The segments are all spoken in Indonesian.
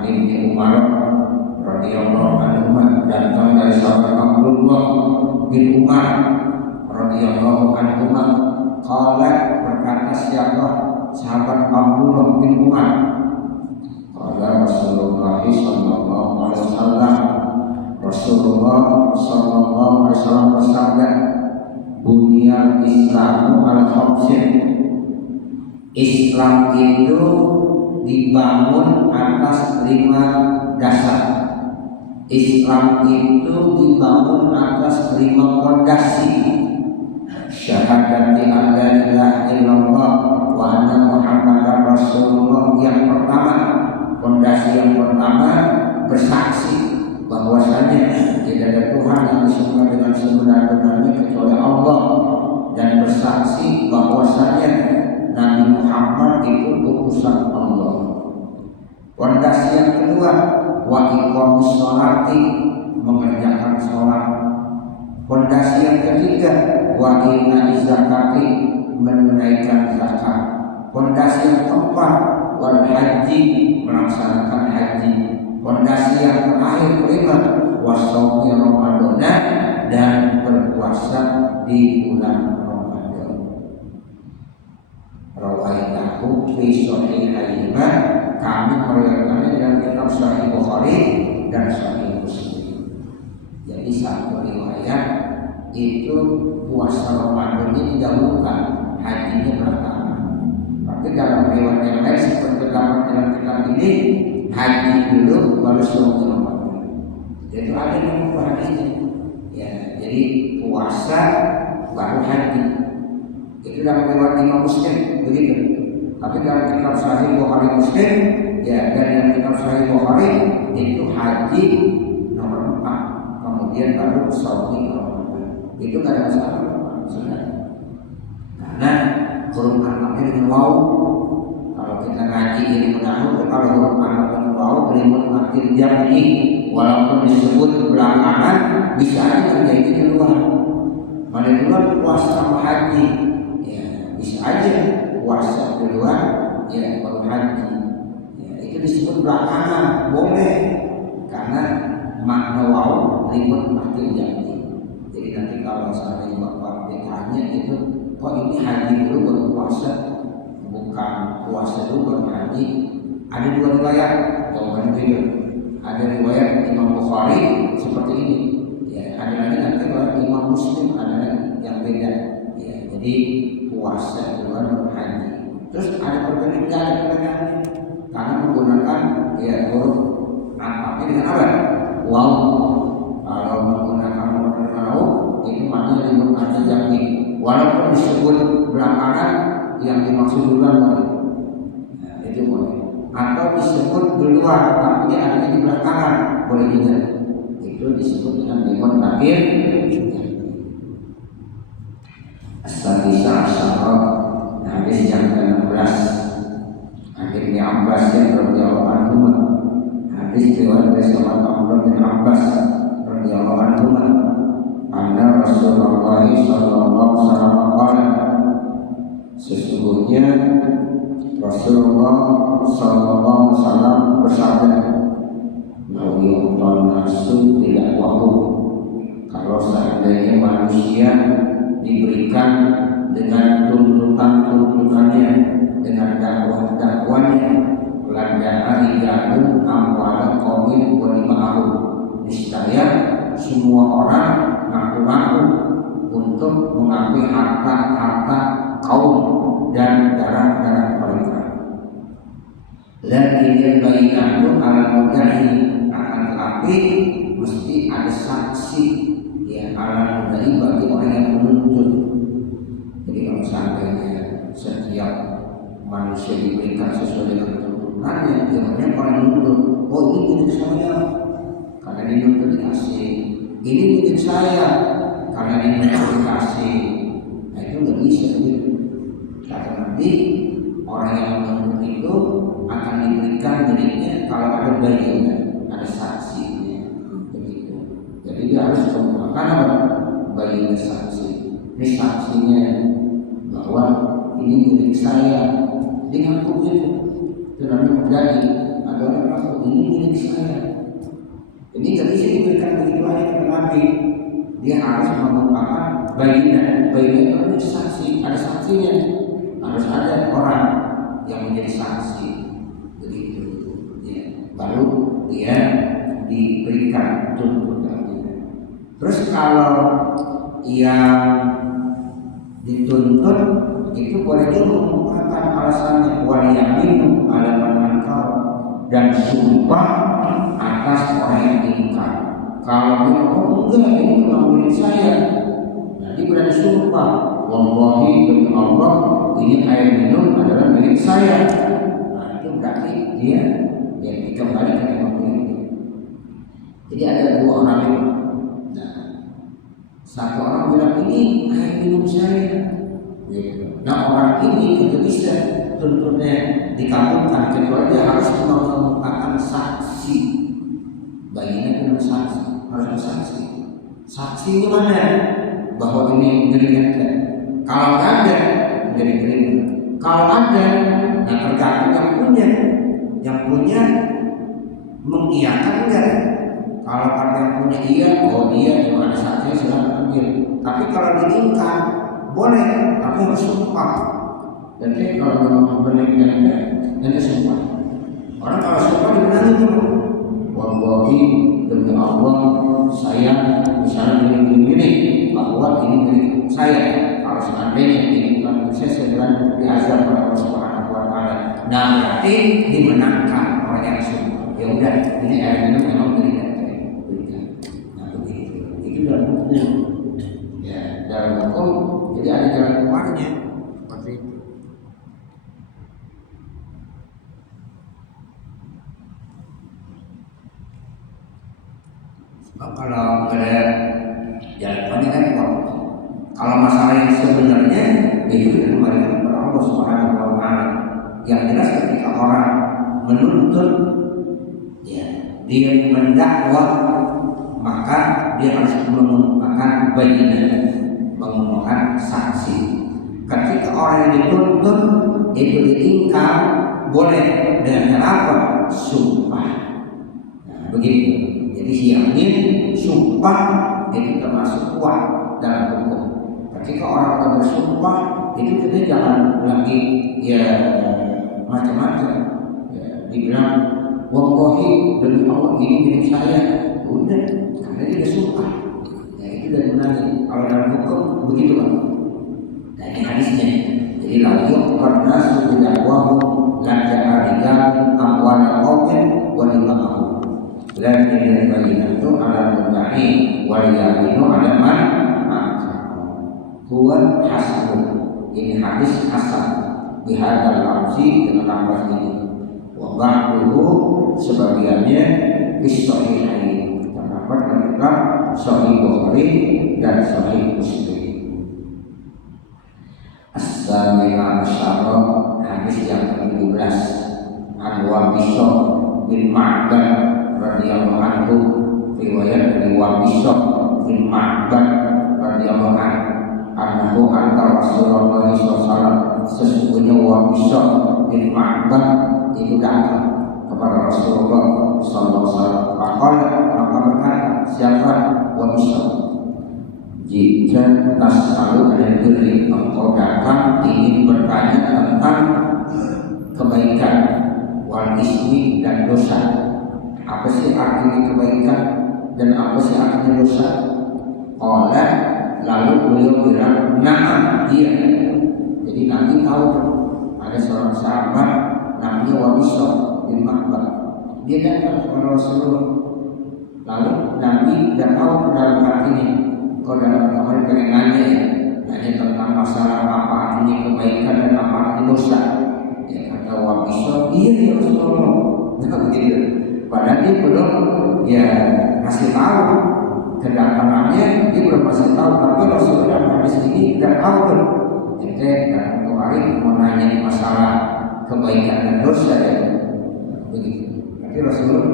Ibnu Umar radhiyallahu anhu, datang dari sahabat Abdullah bin Umar radhiyallahu anhu, qala, berkata siapa sahabat Abdullah bin Umar, qala Rasulullah sallallahu alaihi wasallam, Rasulullah sallallahu alaihi wasallam bersabda, bunyal Islamu ala khamsin, Islam itu dibangun atas 5 dasar. Islam itu dibangun atas 5 fondasi. Syahadati an la ilaha illallah wa anna Muhammadar Rasulullah, yang pertama, fondasi yang pertama, bersaksi bahwasanya tidak ada Tuhan yang disembah dengan sebenar-benarnya kecuali Allah, dan bersaksi bahwasanya Nabi Muhammad itu utusan Allah. Fondasi yang kedua, wa iqamis sholati, mengerjakan sholat. Fondasi yang ketiga, wa inna zakati, menunaikan zakat. Fondasi yang keempat, wal haji, melaksanakan haji. Fondasi yang terakhir, kelima, wasawmi Ramadan, dan berpuasa di bulan Ramadan. Rawaitahu fi sahihaihima, kami meriwayatkannya dalam kitab Sahih Bukhari dan Sahih Muslim. Jadi satu riwayat itu puasa Ramadan ini didahulukan, hajinya belakangan. Tapi dalam riwayat yang lain seperti dalam kitab ini, haji dulu baru saum Ramadan. Itu ada yang hadisnya. Ya, jadi puasa baru haji. Itu dalam riwayat Imam Muslim begitu. Tapi dalam kitab Sahih Bukhari Muslim, ya, dan dalam kitab Sahih Bukhari itu haji nomor 4, kemudian baru saum Ramadan. Itu tidak ada masalah, sebenarnya. Karena huruf anaknya dengan waw. Kalau kita ngaji ini menahu, kalau huruf anak dengan waw berimun akhir jam'i, walaupun disebut belakangan, bisa aja terjadi di luar. Pada luar puasa sama haji, ya, bisa aja puasa di luar, ya, baru haji. Ya, itu disebut belakangan, boleh, karena makna waw berimun akhir jam'i. Jadi nanti kalau seandainya bapak ditanya itu, kok ini haji dulu baru puasa, bukan puasa dulu baru haji. Ada 2 riwayat, jawaban itu. Ada riwayat Imam Bukhari seperti ini, ya, ada lagi nanti riwayat Imam Muslim, ada lagi yang beda. Ya, jadi puasa duluan baru haji. Terus ada perbedaan, karena menggunakan, ya, huruf atapnya dengan apa? Wow. Kalau menggunakan huruf waw itu maknanya limun akhir jam'i. Walaupun disebut belakangan, yang dimaksud duluan boleh, nah, itu boleh. Atau disebut duluan tapi dia adanya di belakangan, boleh juga. Itu disebut dengan limun akhir. As-sadisa asyara, hadis yang ke-16, Ibnu Abbas radhiyallahu anhu, hadis riwayat dari sahabat Abdullah bin Abbas radhiyallahu anhu, anna Rasulullah sallallahu alaihi wasallam, sesungguhnya Rasulullah sallallahu alaihi wasallam bersabda, "Lau yu'tal nasu tidak wahum." Kalau seandainya manusia diberikan dengan tuntutannya, dengan dakwahnya, landa'a rijalun amwala qaumin wa lima'ahum, niscaya semua orang ngaku-ngaku untuk mengambil harta-harta kaum dan darah-darah mereka. Lakin bainahu ala mudahi, akan tetapi mesti ada saksi, ya, ala mudahi, bagi orang yang menuntut. Jadi kalau seandainya setiap manusia diberikan sesuai dengan tuntutannya, jangannya orang menuntut, oh ini milik saya karena dinuntut dikasih, ini milik saya karena dinuntut dikasih. Nah, itu nggak bisa gitu. Karena nanti orang yang menuntut itu akan diberikan miliknya kalau ada bayinya, ada saksinya, begitu. Jadi dia harus menggunakan apa? Bayinya saksi. Ini saksinya bahwa ini milik saya. Dia ngaku gitu. Itu namanya menjadi. Ada orang ngaku ini bayinah itu ada saksi, ada saksinya, harus ada orang yang menjadi saksi, begitu ya, baru dia diberikan tuntutannya. Terus kalau yang dituntut itu boleh juga mengungkapkan alasannya, wal yaminu ala man ankar, dan sumpah atas orang yang ingkar. Kalau dia enggak, ini bukan milik saya, nanti berani sumpah, wallahi demi Allah ini air minum adalah milik saya. Nah itu berarti dia yang dikembalikan yang miliknya. Jadi ada dua orang itu. Nah, satu orang bilang ini air minum saya. Nah orang ini tidak bisa tuntutnya dikabulkan kecuali dia harus mengemukakan saksi. Bayinya dengan saksi, harus saksi. Saksinya mana? Bahwa ini miliknya. Kalau ada menjadi milik. Kalau ada, nah tergantung yang punya mengiyakan enggak. Kalau ada yang punya iya, oh dia cuma ada saksi silahkan ambil. Tapi kalau diingkar boleh, tapi harus sumpah. Jadi kalau memang benar nanti sumpah. Orang kalau sumpah dibenarkan dulu. Wallahi demi Allah saya misalnya milik bahwa ini milik saya. Kalau seandainya ini bukan milik saya bilang diazab oleh Allah Subhanahu Wa Taala. Nah berarti dimenangkan orang yang sumpah. Ya udah, ini air minum memang milik saya. Nah begitu. Itu dalam hukum. Ya dalam hukum. Jadi ada jalan keluarnya seperti itu. Sebab kalau ada jalan keluarnya kan kalau masalah yang sebenarnya itu dikembalikan kepada Allah Subhanahu Wa Taala. Yang jelas ketika orang menuntut, ya dia mendakwa, maka dia harus menggunakan bayinah, menggunakan saksi. Ketika orang yang dituntut itu diingkar, boleh dengan apa? Sumpah. Nah, begitu. Jadi yamin, sumpah itu termasuk kuat dalam hukum. Ketika orang bersumpah itu kita jangan lagi ya macam-macam. Ya, dibilang wallahi demi Allah ini milik saya. Udah, karena dia sumpah. Ya itu dari mana? Kalau dalam hukum begitu kan. Nah ini hadisnya. Jadi lalu karena sudah wahum lanja arigan amwal qawmin wa imamahu. Dan ini bagian itu ala mudda'i wal yaminu ala man huwa hasan. Ini hadis hasan bihadal lafzi dengan lafaz ini. Wa ba'duhu sebagiannya bisahihain. Terdapat dalam Sahih Bukhari dan Sahih Muslim. As-Samina Asyara hadis yang ke-17 an Wabisah bin Ma'bad radhiyallahu anhu, riwayat dari Wabisah bin Ma'bad radhiyallahu anhu, annahu anta Rasulullah SAW, sesungguhnya Wabisah bin Ma'bad itu datang kepada Rasulullah SAW. Maka berkata, siapa Wabisah? Jika tas'alu anil birri, engkau datang ingin bertanya tentang kebaikan, wal ismi dan dosa. Apa sih artinya kebaikan dan apa sih artinya dosa? Qala, lalu beliau bilang, na'am, iya. Jadi Nabi tahu ada seorang sahabat namanya Wabisah bin Ma'bad. Dia datang kepada Rasulullah. Lalu Nabi tidak tahu dalam hatinya. Kau dalam kamar pengen nanya tentang masalah apa artinya kebaikan dan apa artinya dosa. Ya kata Wabisah, iya ya Rasulullah. Nah begitu. Padahal dia belum ya kasih tahu kedatangannya, dia belum kasih tahu. Tapi Rasulullah dalam hadis ini tidak tahu kan. Jadi dalam kemarin mau nanya masalah kebaikan dan dosa ya. Begitu. Tapi Rasulullah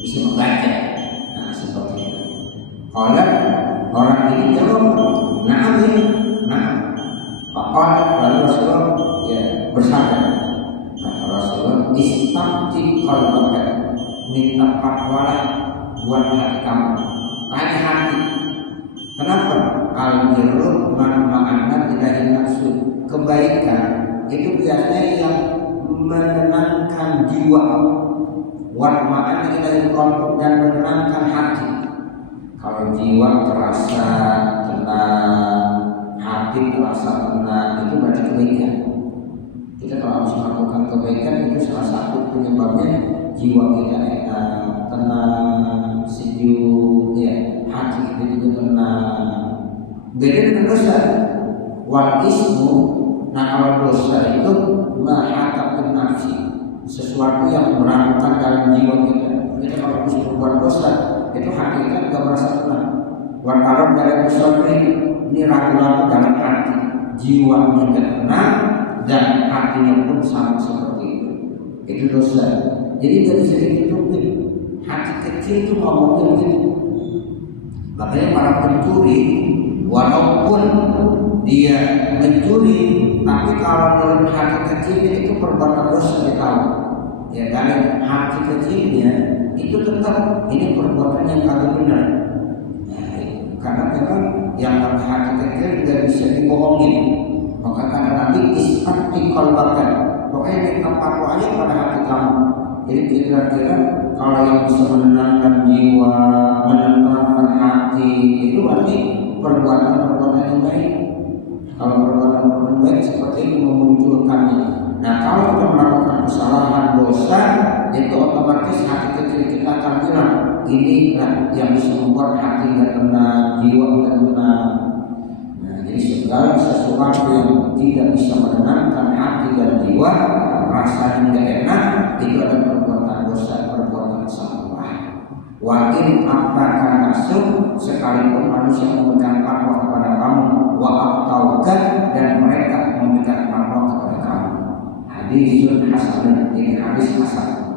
bisa membaca. Nah seperti itu. Kalau orang ini jawab, na'am ya, na'am. Lalu Rasulullah ya bersabda, kata Rasulullah, istabti qalbaka, minta fatwalah buat hati kamu. Tanya hati, kenapa? al-birru man ma'anna ilahi nafsu. Kebaikan itu biasanya yang menenangkan jiwa, wa ma'anna ilahi qalb, dan menenangkan hati. Kalau jiwa terasa tenang, hati terasa tenang, itu berarti kebaikan. Kita kalau harus melakukan kebaikan itu salah satu penyebabnya jiwa kita enak, tenang, sejuk, ya, hati kita juga tenang. Beda dengan dosa. Wal ismu, nah kalau dosa itu mahakatun nafsi, sesuatu yang meragukan dalam jiwa kita. Kita kalau harus berbuat dosa, itu hati kita tidak merasa tenang. Wal arab dari musafir, ini ragu-ragu dalam hati, jiwanya tidak tenang dan hatinya pun sama seperti itu. Itu dosa. Jadi dari segi itu hati kecil itu ngomongnya begitu. Makanya para pencuri, walaupun dia mencuri, tapi kalau dalam hati kecilnya itu perbuatan dosa, dia tahu. Ya, dari hati kecilnya itu tetap ini perbuatan yang kagak benar. Nah, karena memang yang dalam hati kecil tidak bisa dibohongin. Maka kata Nabi isfati qalbaka, pokoknya ditempatkan aja pada hati kamu. Jadi kira-kira kalau yang bisa menenangkan jiwa, menenangkan hati, itu berarti perbuatan-perbuatan yang baik. Kalau perbuatan-perbuatan baik seperti itu memunculkannya. Nah, kalau kita melakukan kesalahan, dosa, itu otomatis hati kecil kita akan bilang, inilah yang bisa membuat hati tidak tenang, jiwa tidak tenang. Jadi segala sesuatu yang tidak bisa menenangkan hati dan jiwa, rasanya tidak enak, itu adalah perbuatan dosa, perbuatan salah. Wa in apakah nasib, sekalipun manusia memberikan fatwa kepada kamu, wa aftauka, dan mereka memberikan fatwa kepada kamu. Hadisun hasanun, ini hadis hasan.